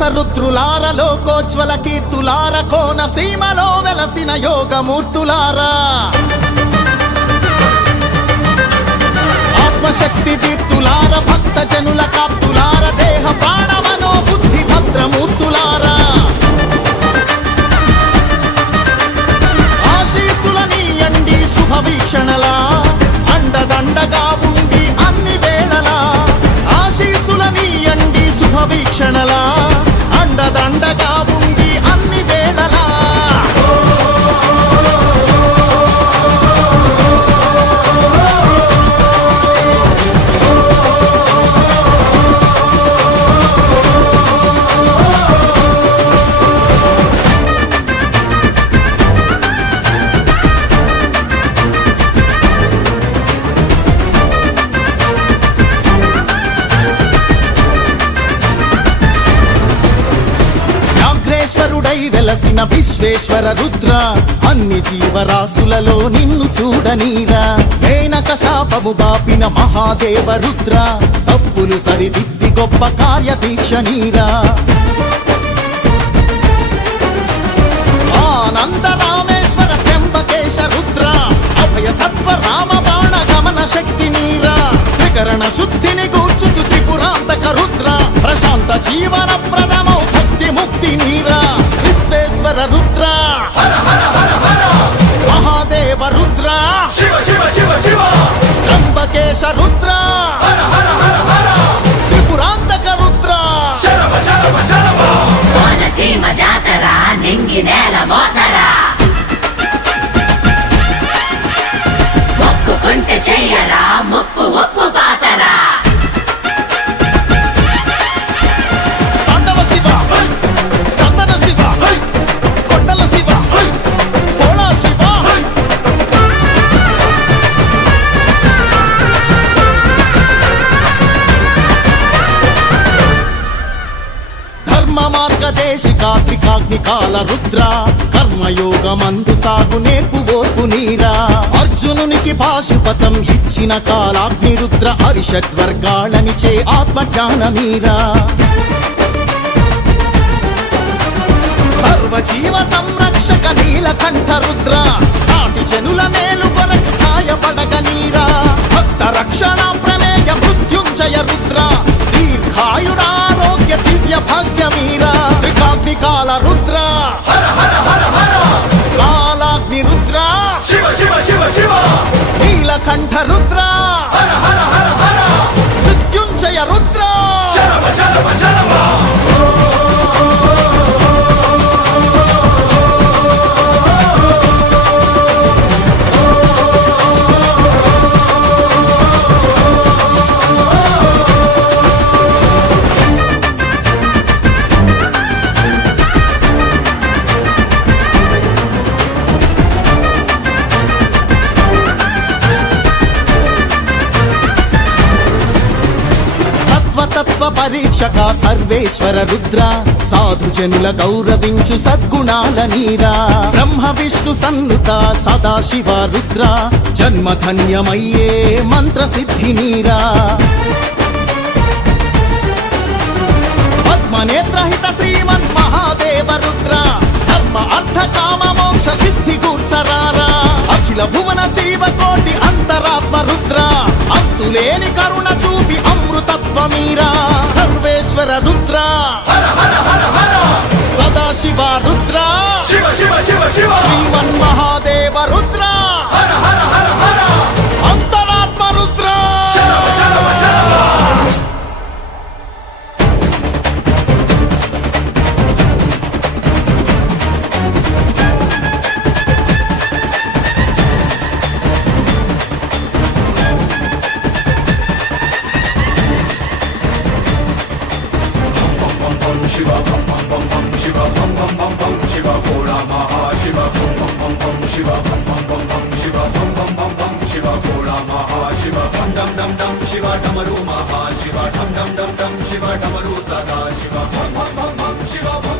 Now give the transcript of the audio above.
ద్వాదశ రుద్రులార లోకోజ్వల కీర్తులార కోనసీమలో వెలసిన యోగమూర్తులారా ఆత్మశక్తి దీప్తులార భక్త జనుల కాప్తులార దేహ ప్రాణమనో బుద్ధి భద్రమూర్తులారా ఆశీసులనీయండి శుభవీక్షణలా అండదండగా ఉండి అన్ని వేళలా ఆశీసులనీయండి శుభవీక్షణలా అండదండగా ఉండి అన్ని వేళలా ఈశ్వరుడై వెలసిన విశ్వేశ్వర రుద్ర అన్ని జీవరాశులలో నిన్ను చూడనీరా మేనక శాపము బాపిన మహాదేవ రుద్ర తప్పులు సరిదిద్ది గొప్ప కార్యదీక్ష నీరా ఆనంద రామేశ్వర త్ర్యంబకేశ రుద్ర అభయ సత్వ రామ బాణ గమన శక్తి నీరా త్రికరణ శుద్ధిని గూర్చుచు త్రిపురాంతక రుద్ర ప్రశాంత జీవన ప్రదమౌ భక్తి ముక్తి నీరా విశ్వేశ్వర రుద్ర మహాదేవ రుద్ర త్ర్యంబకేశ రుద్ర త్రిపురాంతక రుద్ర కోనసీమ జాతర నింగి నేల మోతరా మొక్కుకుంటే చెయ్యరా ముప్పు ఒప్పు పాతరా మార్గదేశికాత్రికాగ్నికాల రుద్ర కర్మయోగమందు సాగు నేర్పు ఓర్పు నీరా అర్జునునికి పాశుపతం ఇచ్చిన కాలాగ్ని రుద్ర అరిషడ్వర్గాళనిచే ఆత్మజ్ఞానమీరా సర్వజీవ సంరక్షక నీలకంఠ రుద్ర సాటి జనుల మేలు కొరకు సాయపడగ నీరా భక్త రక్షణ ప్రమేయ మృత్యుంజయ రుద్ర దీర్ఘాయురారోగ్య దివ్య భాగ్యమీరా త్రికాగ్నికాల రుద్ర కాలాగ్ని రుద్ర నీలకంఠ రుద్ర మృత్యుంజయ రుద్ర పరీక్షక సర్వేశ్వర రుద్ర సాధు జనుల గౌరవించు సద్గుణాల నీరా బ్రహ్మ విష్ణు సన్నుత సదాశివ రుద్ర జన్మధన్యమయ్యే మంత్ర సిద్ధి నీరా పద్మనేత్రహిత శ్రీమన్ మహాదేవ రుద్ర ధర్మ అర్థ కామ మోక్ష సిద్ధి కూర్చరారా అఖిల భువన జీవకోటి అంతరాత్మ రుద్ర అంతులేని కరుణ చూపి అమృతత్వమీరా సర్వేశ్వర రుద్ర సదాశివ రుద్ర శ్రీమన్ మహాదేవ రుద్ర అంతరాత్మ Rudra Shiva bum bum bum bum Shiva bum bum bum bum Shiva Bhola Maha Shiva bum bum bum bum Shiva bum bum bum bum Shiva bum bum bum bum Shiva Bhola Maha Shiva dum dum dum dum Shiva Damaru Maha Shiva dum dum dum dum Shiva Damaru Sada Shiva bum bum bum bum Shiva bum